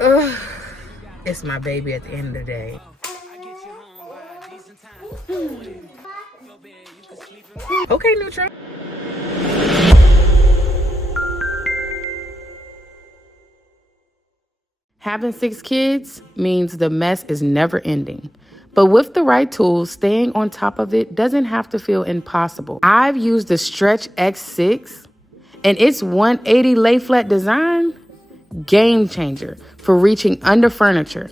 Ugh, it's my baby at the end of the day. Okay, Neutron. Having 6 kids means the mess is never ending. But with the right tools, staying on top of it doesn't have to feel impossible. I've used the Stretch X6 and its 180 lay flat design, game changer for reaching under furniture.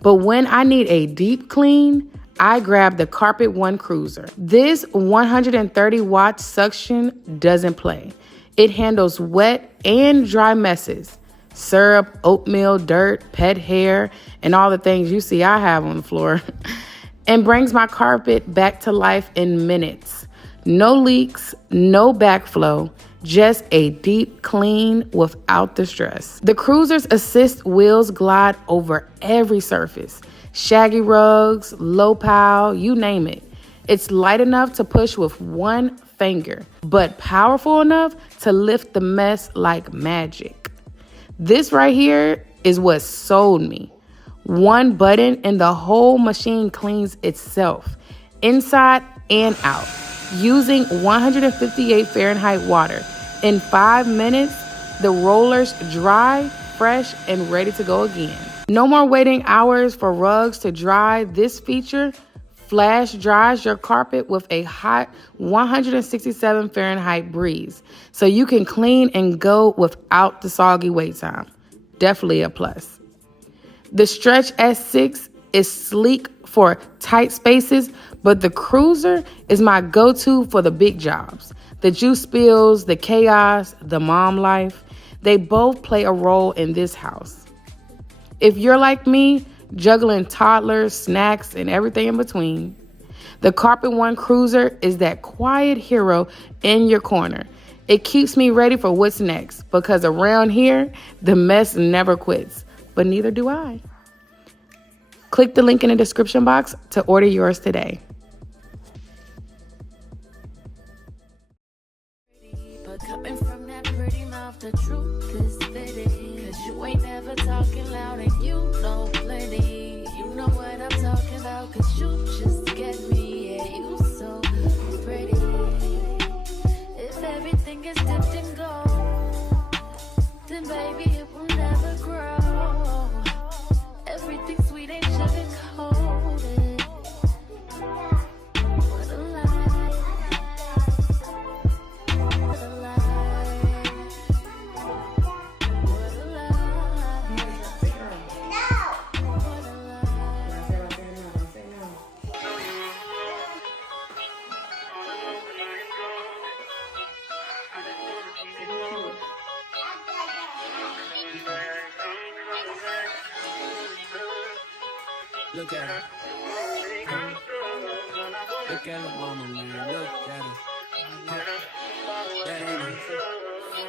But when I need a deep clean, I grab the Carpet One Cruiser. This 130 watt suction doesn't play. It handles wet and dry messes, syrup, oatmeal, dirt, pet hair, and all the things you see I have on the floor, and brings my carpet back to life in minutes. No leaks, no backflow, just a deep clean without the stress. The Cruiser's assist wheels glide over every surface. Shaggy rugs, low pile, you name it. It's light enough to push with one finger, but powerful enough to lift the mess like magic. This right here is what sold me. One button and the whole machine cleans itself, inside and out, using 158 Fahrenheit water. In 5 minutes, the rollers dry, fresh, and ready to go again. No more waiting hours for rugs to dry. This feature flash dries your carpet with a hot 167 Fahrenheit breeze, so you can clean and go without the soggy wait time. Definitely a plus. The Stretch S6 is sleek for tight spaces, but the Cruiser is my go-to for the big jobs. The juice spills, the chaos, the mom life, they both play a role in this house. If you're like me, juggling toddlers, snacks, and everything in between, the Carpet One Cruiser is that quiet hero in your corner. It keeps me ready for what's next, because around here, the mess never quits, but neither do I. Click the link in the description box to order yours today. Coming from that pretty mouth, the truth is fitting. Cause you ain't never talking loud and you know plenty. You know what I'm talking about, cause you just get me. Yeah, you so pretty. If everything is dipped in gold, then baby it will never grow. Everything sweet ain't sugar coated. What a lie. What a lie. What a lie. What a lie. Look at her. Look at her mama, man. Look at her.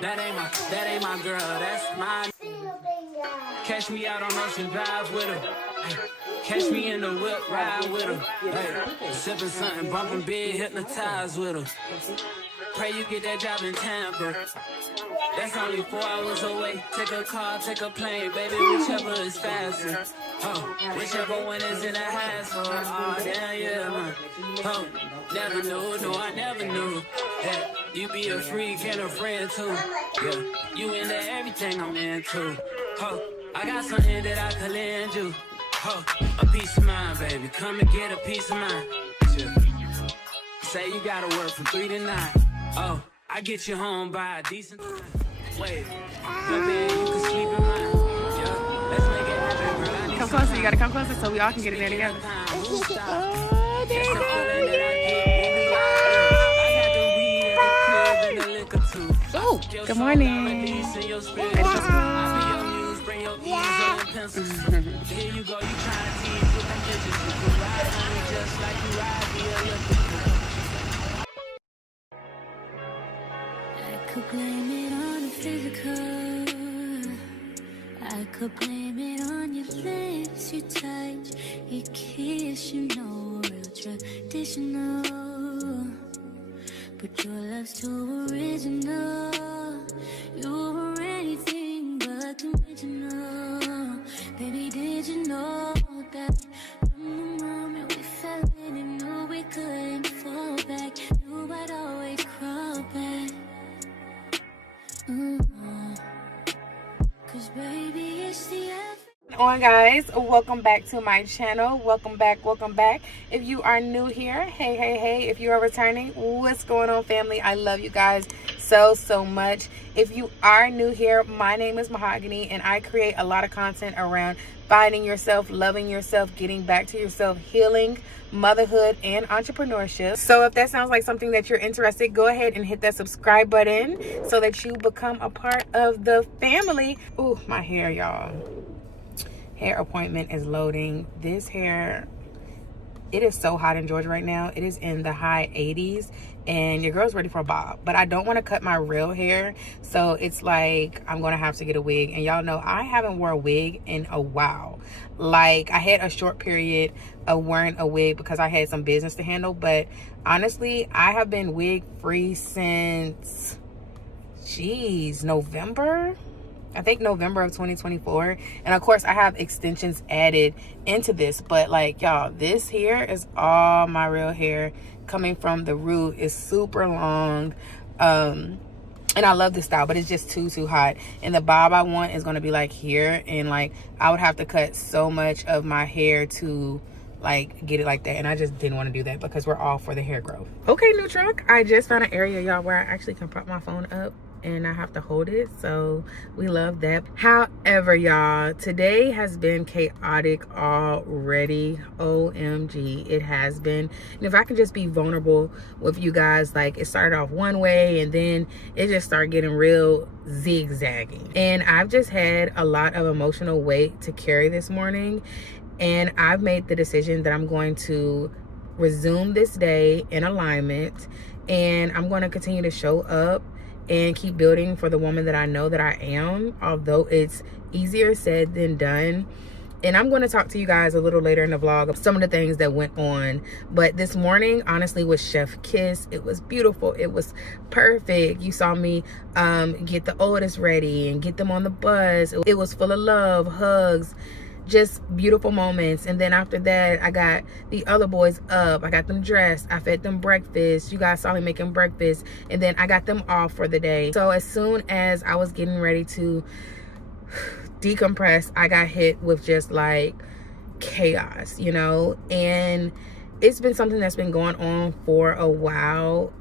That ain't my girl. That's mine. Catch me out on Ocean Drive with her. Catch me in the whip, ride with her. Hey, sipping something, bumping big, hypnotized with her. Pray you get that job in Tampa. That's only 4 hours away. Take a car, take a plane, baby, whichever is faster. Oh, whichever one is in the hassle. Oh, damn, yeah, man. Oh, never knew, no, I never knew that you be a freak and a friend too. Yeah, you into everything I'm into. Oh, I got something that I could lend you. Oh, a piece of mind, baby. Come and get a piece of mind. Yeah. Say you gotta work from 3 to 9. Oh, I get you home by a decent time. Wait, but then you can sleep in mine. Yeah, let's make it happen, girl. I need Come closer, you gotta come closer so we all can get in there together. Oh, there you go. Oh, good morning. Here you go, you trying to tease with them bitches. You can ride on me just like you ride the Olympic. I could blame it on the physical. I could blame it on your lips, your touch, your kiss, you know, real traditional. But your love's too original. You were anything but conventional. 'Cause baby, it's the end. On guys, welcome back to my channel. Welcome back. If you are new here, hey. If you are returning, what's going on, family? I love you guys so much. If you are new here, my name is Mahogany and I create a lot of content around finding yourself, loving yourself, getting back to yourself, healing, motherhood, and entrepreneurship. So if that sounds like something that you're interested, go ahead and hit that subscribe button so that you become a part of the family. Ooh, my hair, y'all. Hair appointment is loading. This hair, it is so hot in Georgia right now. It is in the high 80s and your girl's ready for a bob, but I don't want to cut my real hair, so it's like I'm gonna have to get a wig. And y'all know I haven't worn a wig in a while. Like, I had a short period of wearing a wig because I had some business to handle, but honestly I have been wig free since November. I think November of 2024. And of course I have extensions added into this, but like, y'all, this here is all my real hair coming from the root. It's super long, and I love this style, but it's just too hot. And the bob I want is going to be like here, and like I would have to cut so much of my hair to like get it like that, and I just didn't want to do that because we're all for the hair growth. Okay, new truck. I just found an area, y'all, where I actually can prop my phone up and I have to hold it, so we love that. However, y'all, today has been chaotic already. OMG, it has been. And if I can just be vulnerable with you guys, like, it started off one way and then it just started getting real zigzagging, and I've just had a lot of emotional weight to carry this morning, and I've made the decision that I'm going to resume this day in alignment, and I'm going to continue to show up and keep building for the woman that I know that I am, although it's easier said than done. And I'm going to talk to you guys a little later in the vlog of some of the things that went on. But this morning, honestly, was chef kiss. It was beautiful. It was perfect. You saw me get the oldest ready and get them on the bus. It was full of love, hugs, just beautiful moments. And then after that, I got the other boys up, I got them dressed, I fed them breakfast. You guys saw me making breakfast, and then I got them off for the day. So as soon as I was getting ready to decompress, I got hit with just like chaos, you know. And it's been something that's been going on for a while,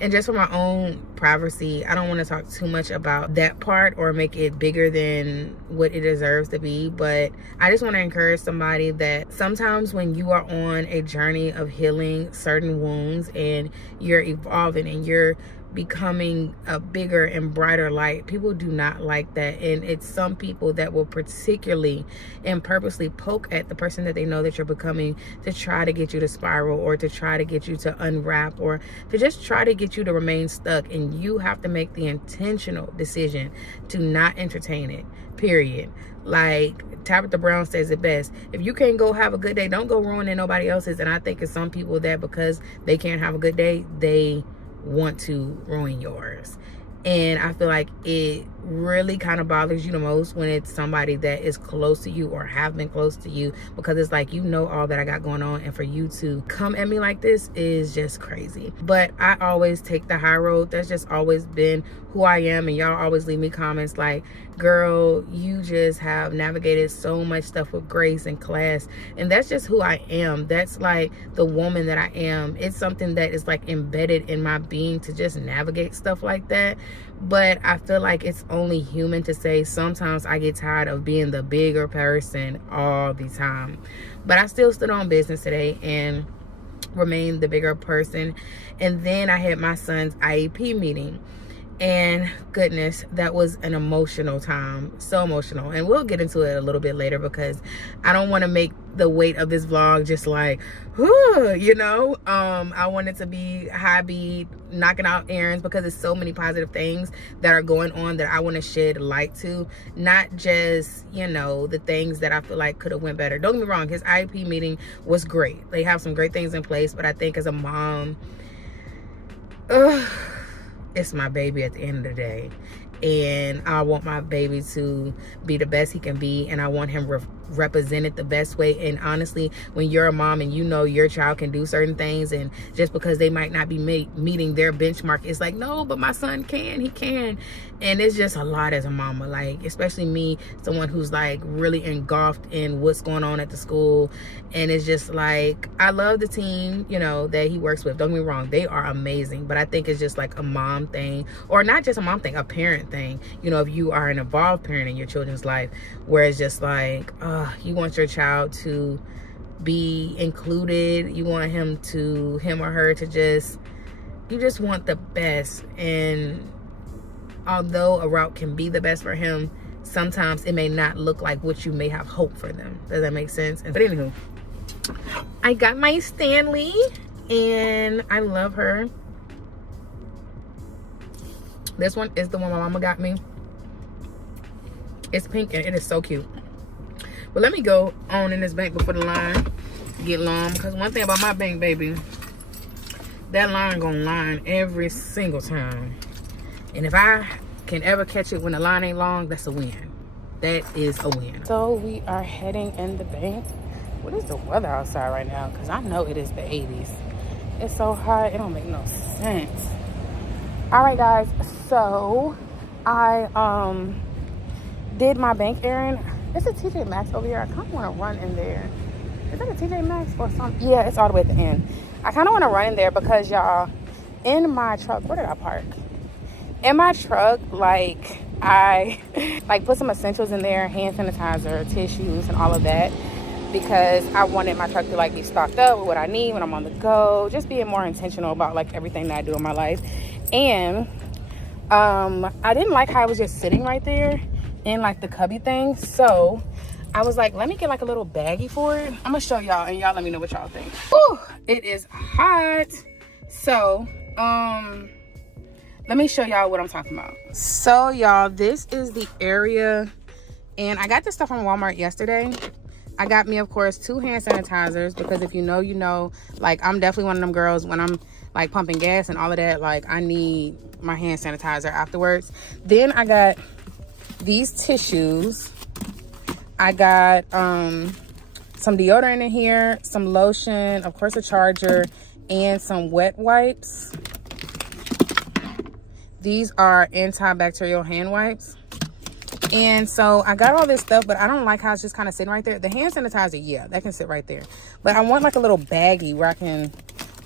and just for my own privacy, I don't want to talk too much about that part or make it bigger than what it deserves to be. But I just want to encourage somebody that sometimes when you are on a journey of healing certain wounds and you're evolving and you're becoming a bigger and brighter light, people do not like that. And it's some people that will particularly and purposely poke at the person that they know that you're becoming to try to get you to spiral, or to try to get you to unwrap, or to just try to get you to remain stuck. And you have to make the intentional decision to not entertain it, period. Like Tabitha Brown says it best: if you can't go have a good day, don't go ruining nobody else's. And I think it's some people that because they can't have a good day, they want to ruin yours. And I feel like it really kind of bothers you the most when it's somebody that is close to you or have been close to you, because it's like, you know, all that I got going on, and for you to come at me like this is just crazy. But I always take the high road. That's just always been who I am. And y'all always leave me comments like, girl, you just have navigated so much stuff with grace and class. And that's just who I am. That's like the woman that I am. It's something that is like embedded in my being to just navigate stuff like that. But I feel like it's only human to say sometimes I get tired of being the bigger person all the time. But I still stood on business today and remained the bigger person. And then I had my son's IEP meeting. And goodness, that was an emotional time. So emotional. And we'll get into it a little bit later because I don't want to make the weight of this vlog just like, whew, you know. I want it to be high beat, knocking out errands, because there's so many positive things that are going on that I want to shed light to. Not just, you know, the things that I feel like could have went better. Don't get me wrong, his IEP meeting was great. They have some great things in place, but I think as a mom, it's my baby at the end of the day. and I want my baby to be the best he can be, and I want him represented the best way. And honestly, when you're a mom and you know your child can do certain things, and just because they might not be meeting their benchmark, it's like, no, but my son can, he can. And it's just a lot as a mama, like, especially me, someone who's like really engulfed in what's going on at the school. And it's just like, I love the team, you know, that he works with, don't get me wrong, they are amazing, but I think it's just like a mom thing, or not just a mom thing, a parent thing, you know, if you are an involved parent in your children's life, where it's just like, you want your child to be included, you want him or her to just, you just want the best. And although a route can be the best for him, sometimes it may not look like what you may have hoped for them. Does that make sense? But anywho, I got my Stanley, and I love her. This one is the one my mama got me. It's pink and it is so cute. But let me go on in this bank before the line get long, because one thing about my bank, baby, that line gonna line every single time. And if I can ever catch it when the line ain't long, that's a win. That is a win. So we are heading in the bank. What is the weather outside right now? Because I know it is the 80s. It's so hot, it don't make no sense. All right, guys, so I did my bank errand. It's a TJ Maxx over here. I kind of want to run in there. Is that a TJ Maxx or something? Yeah, it's all the way at the end. I kind of want to run in there because, y'all, in my truck, where did I park? In my truck, like, I like put some essentials in there, hand sanitizer, tissues, and all of that, because I wanted my truck to like be stocked up with what I need when I'm on the go, just being more intentional about like everything that I do in my life. And I didn't like how I was just sitting right there in like the cubby thing, so I was like, let me get like a little baggie for it. I'm gonna show y'all, and y'all let me know what y'all think. Whew, it is hot. So let me show y'all what I'm talking about. So y'all, this is the area, and I got this stuff from Walmart yesterday. I got me, of course, 2 hand sanitizers, because if you know, you know, like, I'm definitely one of them girls when I'm like pumping gas and all of that, like, I need my hand sanitizer afterwards. Then I got these tissues. I got some deodorant in here, some lotion, of course a charger, and some wet wipes. These are antibacterial hand wipes. And so I got all this stuff, but I don't like how it's just kind of sitting right there. The hand sanitizer, yeah, that can sit right there. But I want like a little baggie where I can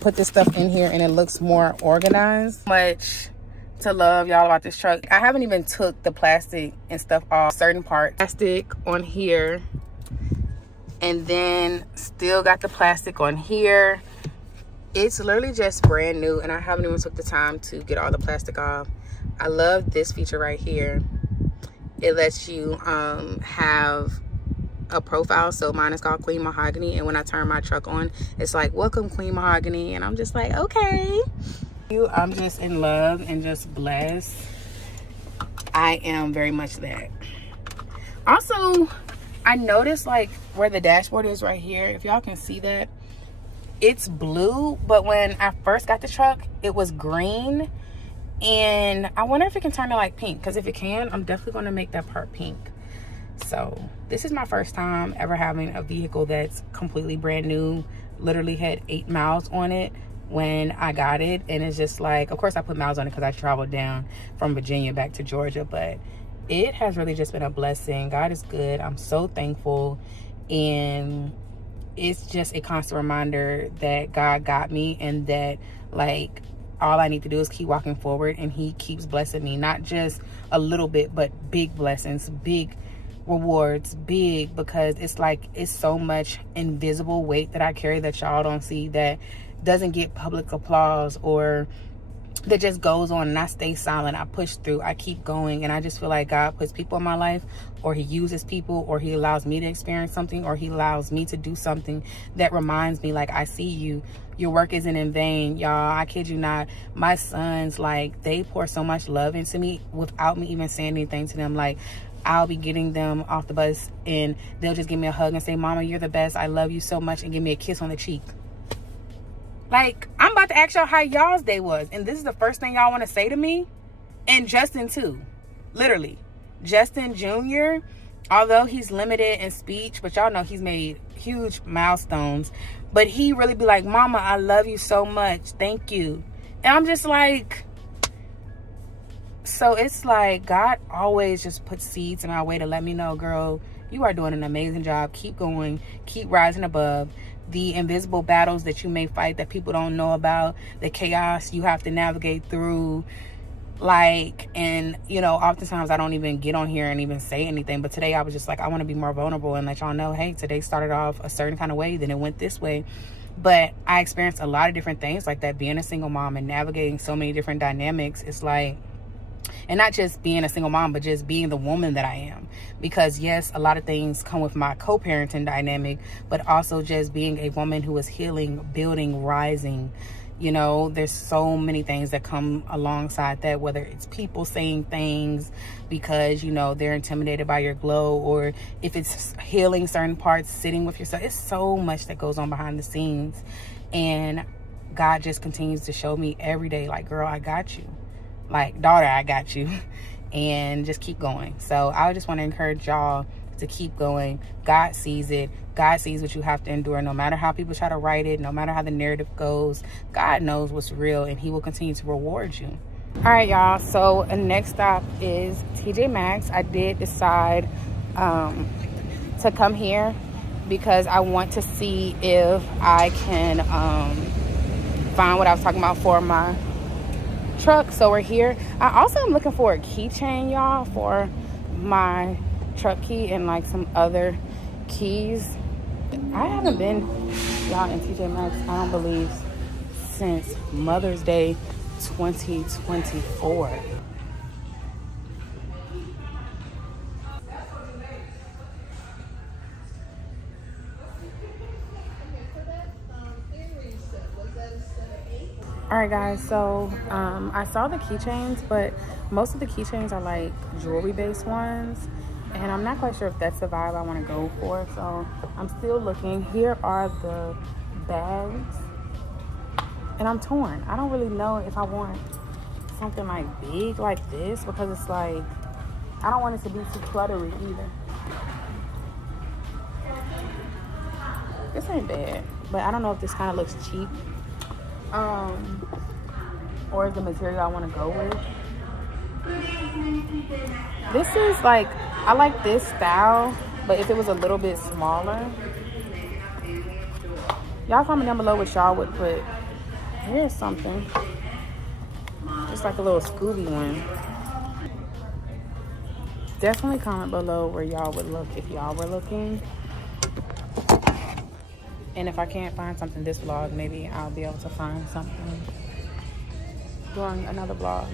put this stuff in here and it looks more organized. Much to love, y'all, about this truck. I haven't even took the plastic and stuff off certain parts. Plastic on here, and then still got the plastic on here. It's literally just brand new, and I haven't even took the time to get all the plastic off. I love this feature right here. It lets you have a profile. So mine is called Clean Mahogany, and when I turn my truck on, it's like, welcome Clean Mahogany, and I'm just like, okay. I'm just in love and just blessed. I am very much that. Also, I noticed like where the dashboard is right here, if y'all can see that, it's blue, but when I first got the truck, it was green. And I wonder if it can turn to like pink, because if it can, I'm definitely going to make that part pink. So this is my first time ever having a vehicle that's completely brand new. Literally had 8 miles on it when I got it, and it's just like, of course I put miles on it because I traveled down from Virginia back to Georgia, but it has really just been a blessing. God is good. I'm so thankful, and it's just a constant reminder that God got me, and that like all I need to do is keep walking forward, and he keeps blessing me, not just a little bit, but big blessings, big rewards, big, because it's like, it's so much invisible weight that I carry that y'all don't see, that doesn't get public applause, or that just goes on, and I stay silent. I push through, I keep going, and I just feel like God puts people in my life, or he uses people, or he allows me to experience something, or he allows me to do something that reminds me, like, I see you, your work isn't in vain. Y'all, I kid you not, my sons, like, they pour so much love into me without me even saying anything to them. Like, I'll be getting them off the bus, and they'll just give me a hug and say, Mama, you're the best, I love you so much, and give me a kiss on the cheek. Like, I'm about to ask y'all how y'all's day was, and this is the first thing y'all want to say to me. And Justin too. Literally. Justin Jr., although he's limited in speech, but y'all know he's made huge milestones, but he really be like, Mama, I love you so much. Thank you. And I'm just like, so it's like God always just puts seeds in our way to let me know, girl, you are doing an amazing job. Keep going. Keep rising above the invisible battles that you may fight that people don't know about, the chaos you have to navigate through. Like, and you know, oftentimes I don't even get on here and even say anything, but today I was just like, I want to be more vulnerable and let y'all know, hey, today started off a certain kind of way, then it went this way. But I experienced a lot of different things like that, being a single mom and navigating so many different dynamics. It's like, and not just being a single mom, but just being the woman that I am. Because yes, a lot of things come with my co-parenting dynamic, but also just being a woman who is healing, building, rising. You know, there's so many things that come alongside that, whether it's people saying things because, you know, they're intimidated by your glow, or if it's healing certain parts, sitting with yourself. It's so much that goes on behind the scenes. And God just continues to show me every day, like, girl, I got you. Like, daughter, I got you. And just keep going. So I just want to encourage y'all to keep going. God sees it. God sees what you have to endure. No matter how people try to write it, no matter how the narrative goes, God knows what's real, and he will continue to reward you. All right, y'all. So next stop is TJ Maxx. I did decide to come here because I want to see if I can find what I was talking about for my truck. So we're here. I also am looking for a keychain, y'all, for my truck key and like some other keys. I haven't been, y'all, in TJ Maxx, I don't believe, since Mother's Day 2024. All right, guys, so I saw the keychains, but most of the keychains are like jewelry based ones, and I'm not quite sure if that's the vibe I want to go for, so I'm still looking. Here are the bags, and I'm torn. I don't really know if I want something like big like this, because it's like, I don't want it to be too cluttery either. This ain't bad, but I don't know if this kind of looks cheap. Or is the material I want to go with. This is like, I like this style, but if it was a little bit smaller. Y'all comment down below what y'all would put. Here's something. Just like a little Scooby one. Definitely comment below where y'all would look if y'all were looking. And if I can't find something this vlog, maybe I'll be able to find something during another vlog.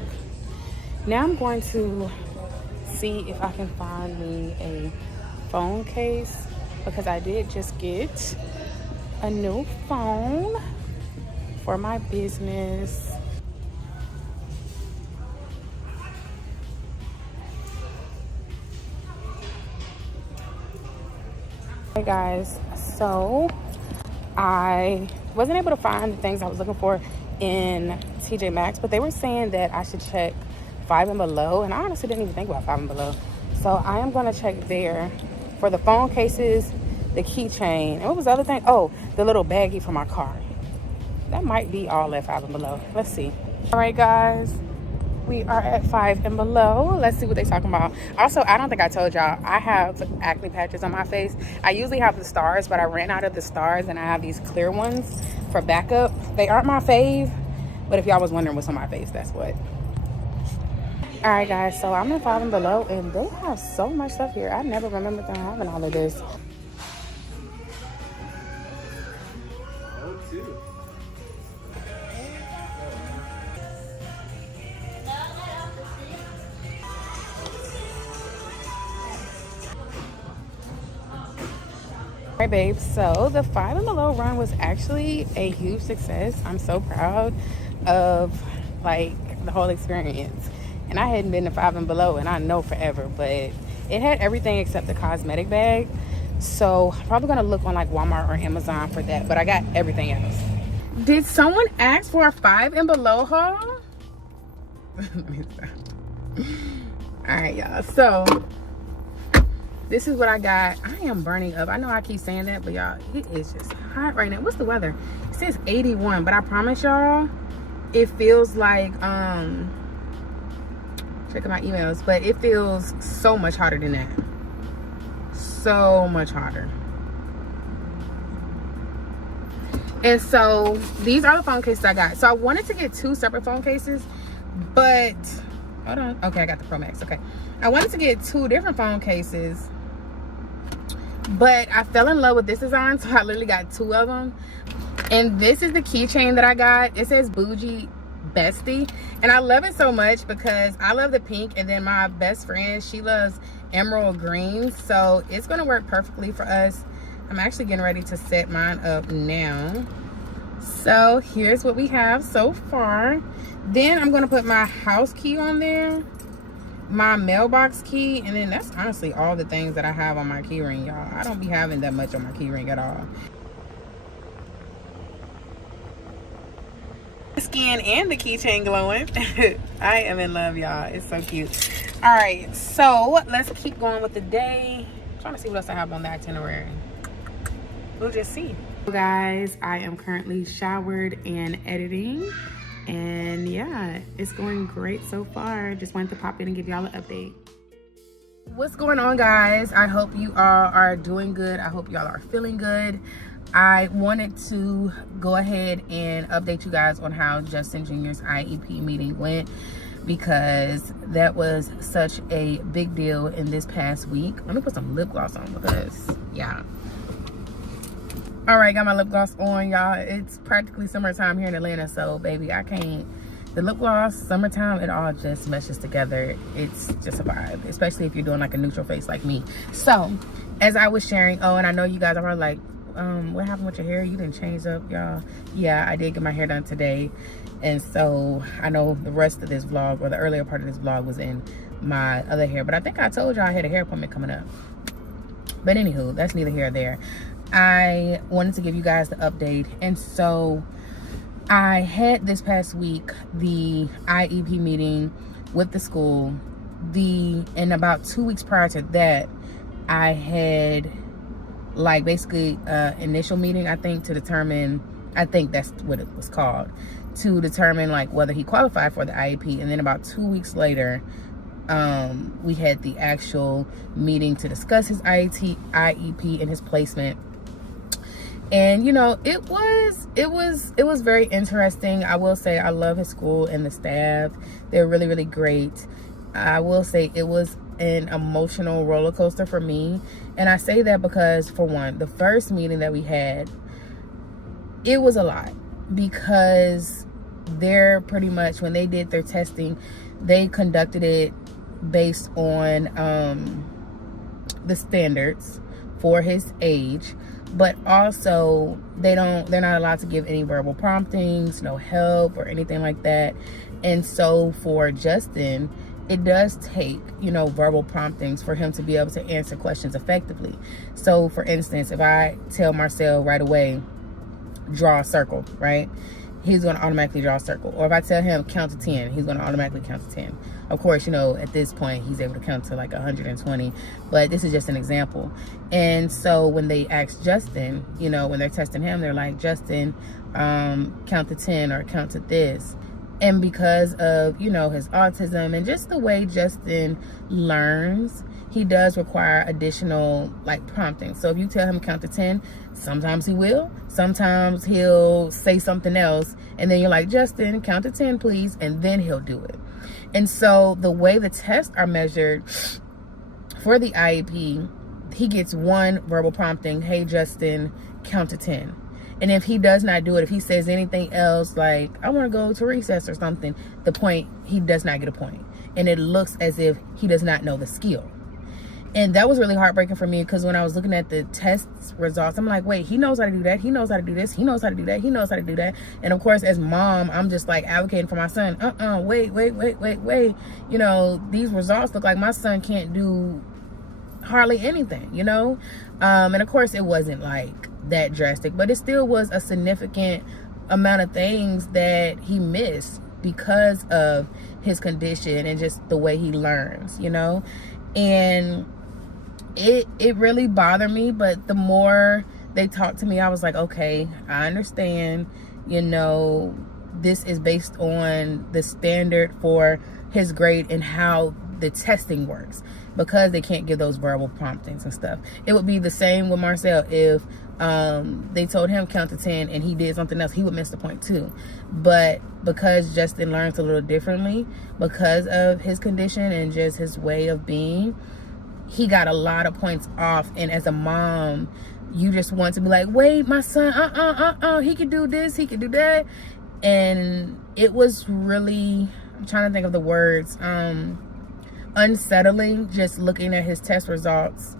Now I'm going to see if I can find me a phone case, because I did just get a new phone for my business. Hey guys, so I wasn't able to find the things I was looking for in TJ Maxx, but they were saying that I should check 5 and Below, and I honestly didn't even think about 5 and Below. So I am going to check there for the phone cases, the keychain, and what was the other thing? Oh, the little baggie for my car. That might be all at 5 and Below. Let's see. All right, guys. We are at 5 and Below. Let's see what they're talking about. Also, I don't think I told y'all, I have acne patches on my face. I usually have the stars, but I ran out of the stars, and I have these clear ones for backup. They aren't my fave, but if y'all was wondering what's on my face, that's what. All right, guys, so I'm at 5 and Below, and they have so much stuff here. I never remembered them having all of this. All right, babes, so the 5 and Below run was actually a huge success. I'm so proud of like the whole experience. And I hadn't been to 5 and Below, and I know forever, but it had everything except the cosmetic bag. So I'm probably gonna look on like Walmart or Amazon for that, but I got everything else. Did someone ask for a 5 and Below haul? Let me stop. All right, y'all. So this is what I got. I am burning up. I know I keep saying that, but y'all, it is just hot right now. What's the weather? It says 81, but I promise y'all, it feels like, checking my emails, but it feels so much hotter than that. So much hotter. And so these are the phone cases I got. So I wanted to get 2 separate phone cases, but hold on. Okay, I got the Pro Max. Okay. I wanted to get 2 different phone cases, but I fell in love with this design, so I literally got 2 of them. And this is the keychain that I got. It says Bougie Bestie, and I love it so much because I love the pink, and then my best friend, she loves emerald green, so it's gonna work perfectly for us. I'm actually getting ready to set mine up now. So here's what we have so far. Then I'm gonna put my house key on there, my mailbox key, and then that's honestly all the things that I have on my key ring, y'all. I don't be having that much on my key ring at all. The skin and the keychain glowing. I am in love, y'all. It's so cute. All right, so let's keep going with the day. I'm trying to see what else I have on the itinerary. We'll just see. Guys, I am currently showered and editing, and yeah, it's going great so far. Just wanted to pop in and give y'all an update. What's going on, guys? I hope you all are doing good. I hope y'all are feeling good. I wanted to go ahead and update you guys on how Justin Jr.'s IEP meeting went, because that was such a big deal in this past week. Let me put some lip gloss on because, yeah. All right, got my lip gloss on, y'all. It's practically summertime here in Atlanta, so baby, I can't. The lip gloss, summertime, it all just meshes together. It's just a vibe, especially if you're doing like a neutral face like me. So, as I was sharing, oh, and I know you guys are probably like, what happened with your hair? You didn't change up, y'all. Yeah, I did get my hair done today, and so I know the rest of this vlog, or the earlier part of this vlog, was in my other hair, but I think I told y'all I had a hair appointment coming up. But anywho, that's neither here or there. I wanted to give you guys the update, and so I had this past week the IEP meeting with the school. And about 2 weeks prior to that, I had like basically initial meeting, I think, to determine, I think that's what it was called, to determine like whether he qualified for the IEP. And then about 2 weeks later, we had the actual meeting to discuss his IEP and his placement. And you know, it was very interesting. I will say I love his school and the staff. They're really, really great. I will say it was an emotional roller coaster for me. And I say that because, for one, the first meeting that we had, it was a lot, because they're pretty much, when they did their testing, they conducted it based on the standards for his age. But also they're not allowed to give any verbal promptings, no help or anything like that. And so for Justin, it does take, you know, verbal promptings for him to be able to answer questions effectively. So for instance, if I tell Marcel right away, draw a circle, right? He's going to automatically draw a circle. Or if I tell him count to 10, he's going to automatically count to 10. Of course, you know, at this point, he's able to count to like 120. But this is just an example. And so when they ask Justin, you know, when they're testing him, they're like, Justin, count to 10 or count to this. And because of, you know, his autism and just the way Justin learns, he does require additional like prompting. So if you tell him count to 10, sometimes he will, sometimes he'll say something else, and then you're like, Justin, count to 10 please, and then he'll do it. And so the way the tests are measured for the IEP, he gets one verbal prompting, hey Justin, count to 10. And if he does not do it, if he says anything else like, I want to go to recess or something, he does not get a point. And it looks as if he does not know the skill. And that was really heartbreaking for me, because when I was looking at the test results, I'm like, wait, he knows how to do that. He knows how to do this. He knows how to do that. He knows how to do that. And of course, as mom, I'm just like advocating for my son. Wait. You know, these results look like my son can't do hardly anything, you know? And of course, it wasn't like that drastic, but it still was a significant amount of things that he missed. because of his condition and just the way he learns, you know. And it really bothered me, but the more they talked to me, I was like, okay, I understand, you know, this is based on the standard for his grade and how the testing works, because they can't give those verbal promptings and stuff. It would be the same with Marcel. If they told him count to 10 and he did something else, he would miss the point too. But because Justin learns a little differently because of his condition and just his way of being, he got a lot of points off. And as a mom, you just want to be like, wait, my son, he could do this, he could do that. And it was really, I'm trying to think of the words, unsettling just looking at his test results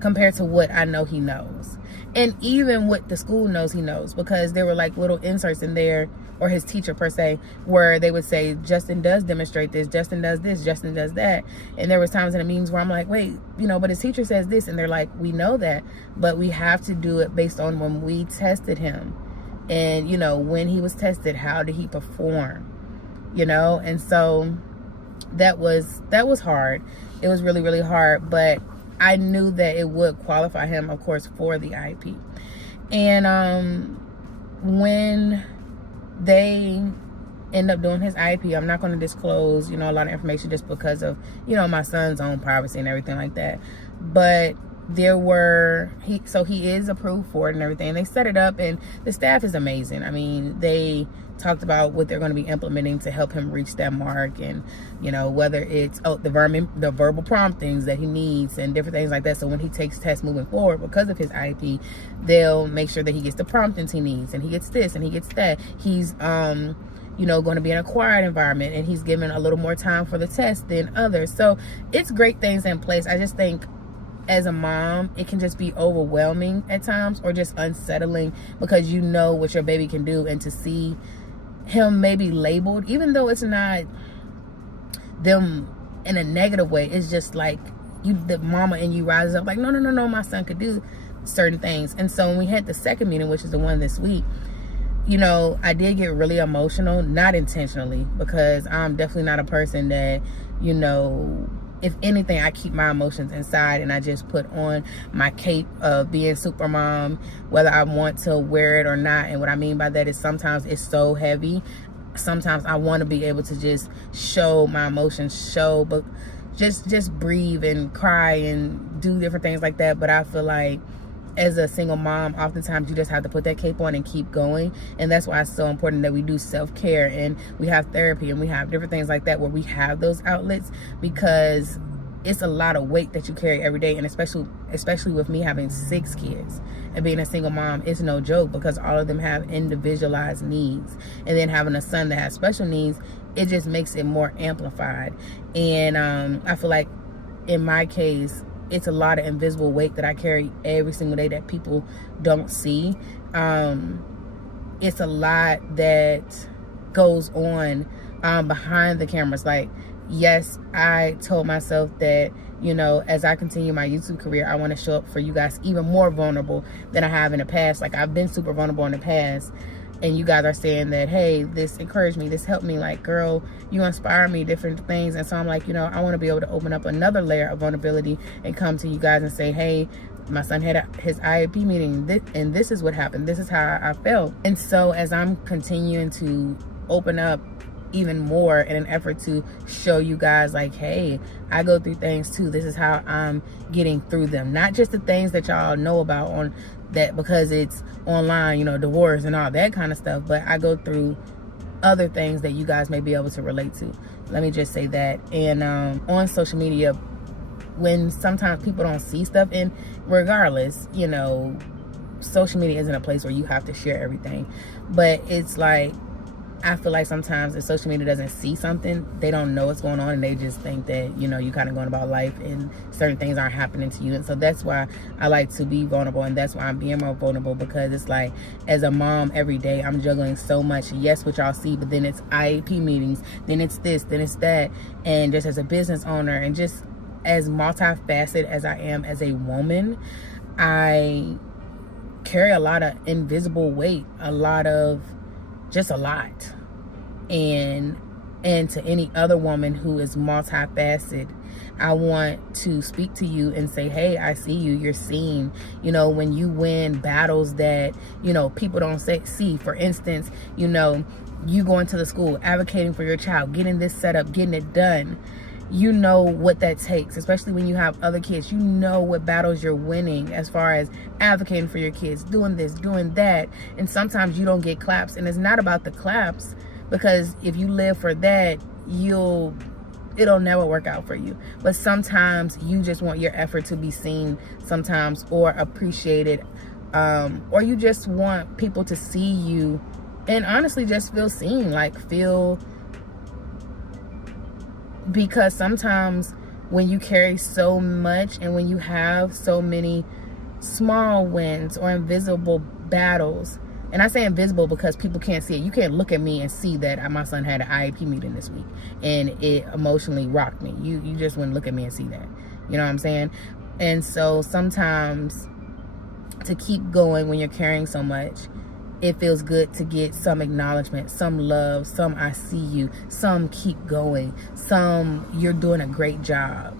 compared to what I know he knows. And even what the school knows he knows, because there were like little inserts in there, or his teacher per se, where they would say, Justin does demonstrate this, Justin does this, Justin does that. And there was times in the meetings where I'm like, wait, you know, but his teacher says this. And they're like, we know that, but we have to do it based on when we tested him. And, you know, when he was tested, how did he perform? You know? And so that was hard. It was really, really hard. But I knew that it would qualify him, of course, for the IEP. And when they end up doing his IEP, I'm not going to disclose, you know, a lot of information just because of, you know, my son's own privacy and everything like that. But there were, he is approved for it and everything. They set it up, and the staff is amazing. I mean, they talked about what they're going to be implementing to help him reach that mark, and, you know, whether it's the verbal promptings that he needs and different things like that. So when he takes tests moving forward because of his IEP, they'll make sure that he gets the promptings he needs, and he gets this and he gets that. He's you know, going to be in a quiet environment, and he's given a little more time for the test than others. So it's great things in place. I just think as a mom, it can just be overwhelming at times, or just unsettling, because you know what your baby can do, and to see him maybe labeled, even though it's not them in a negative way, it's just like the mama in you rises up like, no, my son could do certain things. And so when we had the second meeting, which is the one this week, you know, I did get really emotional, not intentionally, because I'm definitely not a person that, you know, if anything, I keep my emotions inside, and I just put on my cape of being super mom, whether I want to wear it or not. And what I mean by that is sometimes it's so heavy. Sometimes I want to be able to just show my emotions, but just breathe and cry and do different things like that. But I feel like as a single mom, oftentimes you just have to put that cape on and keep going. And that's why it's so important that we do self-care, and we have therapy, and we have different things like that where we have those outlets, because it's a lot of weight that you carry every day. And especially with me having 6 kids and being a single mom, it's no joke, because all of them have individualized needs. And then having a son that has special needs, it just makes it more amplified. And I feel like in my case, it's a lot of invisible weight that I carry every single day that people don't see. It's a lot that goes on behind the cameras. Like, yes, I told myself that, you know, as I continue my YouTube career, I want to show up for you guys even more vulnerable than I have in the past. Like, I've been super vulnerable in the past, and you guys are saying that, hey, this encouraged me, this helped me, like, girl, you inspire me, different things. And so I'm like, you know, I want to be able to open up another layer of vulnerability and come to you guys and say, hey, my son had his IEP meeting, and this is what happened, this is how I felt. And so as I'm continuing to open up even more in an effort to show you guys, like, hey, I go through things too, this is how I'm getting through them, not just the things that y'all know about on that because it's online, you know, divorce and all that kind of stuff, but I go through other things that you guys may be able to relate to. Let me just say that. And on social media, when sometimes people don't see stuff, and regardless, you know, social media isn't a place where you have to share everything, but it's like, I feel like sometimes if social media doesn't see something, they don't know what's going on, and they just think that, you know, you kind of going about life and certain things aren't happening to you. And so that's why I like to be vulnerable, and that's why I'm being more vulnerable, because it's like, as a mom, every day I'm juggling so much. Yes, what y'all see, but then it's IEP meetings, then it's this, then it's that. And just as a business owner, and just as multifaceted as I am as a woman, I carry a lot of invisible weight, a lot. And to any other woman who is multifaceted, I want to speak to you and say, hey, I see you. You're seen. You know, when you win battles that, you know, people don't see. For instance, you know, you going to the school, advocating for your child, getting this set up, getting it done. You know what that takes, especially when you have other kids. You know what battles you're winning as far as advocating for your kids, doing this, doing that. And sometimes you don't get claps. And it's not about the claps, because if you live for that, it'll never work out for you. But sometimes you just want your effort to be seen sometimes, or appreciated, or you just want people to see you and honestly just feel seen, because sometimes when you carry so much and when you have so many small wins or invisible battles, and I say invisible because people can't see it. You can't look at me and see that my son had an IEP meeting this week and it emotionally rocked me. You just wouldn't look at me and see that. You know what I'm saying? And so sometimes to keep going when you're carrying so much, it feels good to get some acknowledgement, some love, some I see you, some keep going, some you're doing a great job.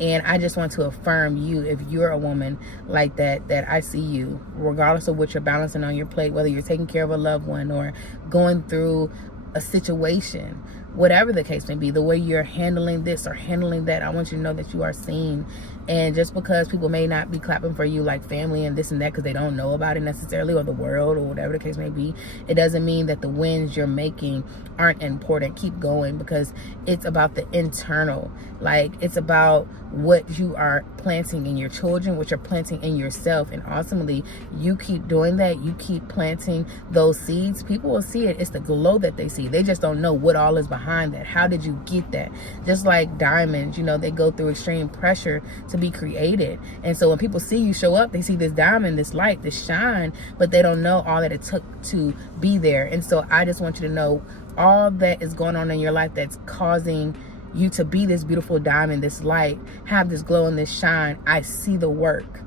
And I just want to affirm you, if you're a woman like that, that I see you, regardless of what you're balancing on your plate, whether you're taking care of a loved one or going through a situation, whatever the case may be, the way you're handling this or handling that, I want you to know that you are seen. And just because people may not be clapping for you like family and this and that because they don't know about it necessarily, or the world, or whatever the case may be, it doesn't mean that the wins you're making aren't important. Keep going, because it's about the internal. Like, it's about what you are planting in your children, what you're planting in yourself. And ultimately, you keep doing that, you keep planting those seeds, people will see it. It's the glow that they see. They just don't know what all is behind that. How did you get that? Just like diamonds, you know, they go through extreme pressure to be created. And so when people see you show up, they see this diamond, this light, this shine, but they don't know all that it took to be there. And so I just want you to know all that is going on in your life that's causing you to be this beautiful diamond, this light, have this glow and this shine. I see the work.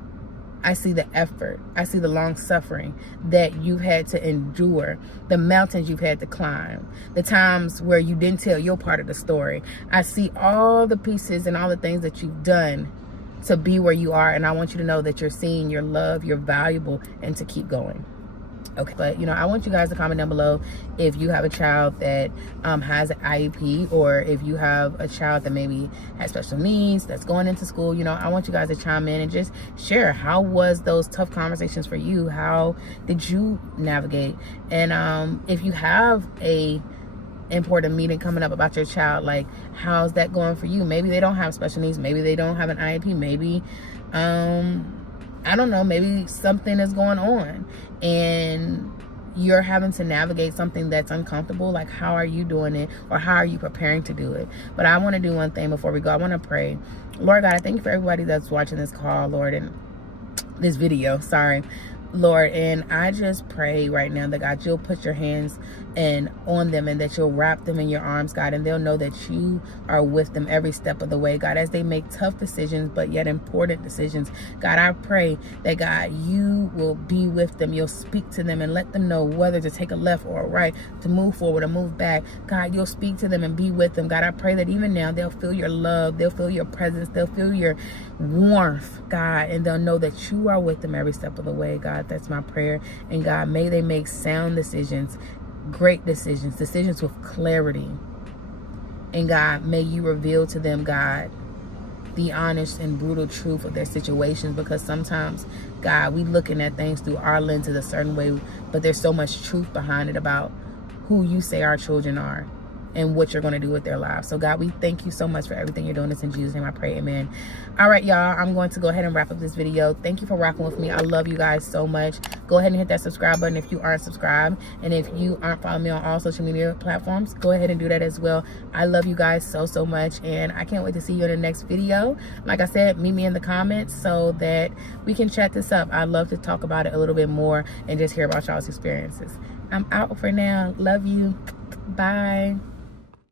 I see the effort. I see the long suffering that you've had to endure, the mountains you've had to climb, the times where you didn't tell your part of the story. I see all the pieces and all the things that you've done to be where you are. And I want you to know that you're seen, you're loved, you're valuable, and to keep going. Okay, but you know, I want you guys to comment down below if you have a child that has an IEP, or if you have a child that maybe has special needs that's going into school. You know, I want you guys to chime in and just share, how was those tough conversations for you? How did you navigate? And if you have a important meeting coming up about your child, like, how's that going for you? Maybe they don't have special needs, maybe they don't have an IEP, maybe I don't know, maybe something is going on and you're having to navigate something that's uncomfortable. Like, how are you doing it, or how are you preparing to do it? But I want to do one thing before we go. I want to pray. Lord God, I thank you for everybody that's watching this call, Lord, and this video, sorry, Lord. And I just pray right now that, God, you'll put your hands on them, and that you'll wrap them in your arms, God, and they'll know that you are with them every step of the way, God, as they make tough decisions but yet important decisions. God, I pray that, God, you will be with them. You'll speak to them and let them know whether to take a left or a right, to move forward or move back. God, you'll speak to them and be with them. God, I pray that even now they'll feel your love, they'll feel your presence, they'll feel your warmth, God, and they'll know that you are with them every step of the way. God, that's my prayer. And God, may they make sound decisions, great decisions, decisions with clarity. And God, may you reveal to them, God, the honest and brutal truth of their situations, because sometimes, God, we looking at things through our lenses a certain way, but there's so much truth behind it about who you say our children are and what you're going to do with their lives. So God, we thank you so much for everything you're doing. This in Jesus' name I pray, amen. All right, y'all, I'm going to go ahead and wrap up this video. Thank you for rocking with me. I love you guys so much. Go ahead and hit that subscribe button if you aren't subscribed. And if you aren't following me on all social media platforms, go ahead and do that as well. I love you guys so, so much. And I can't wait to see you in the next video. Like I said, meet me in the comments so that we can chat this up. I'd love to talk about it a little bit more and just hear about y'all's experiences. I'm out for now. Love you. Bye.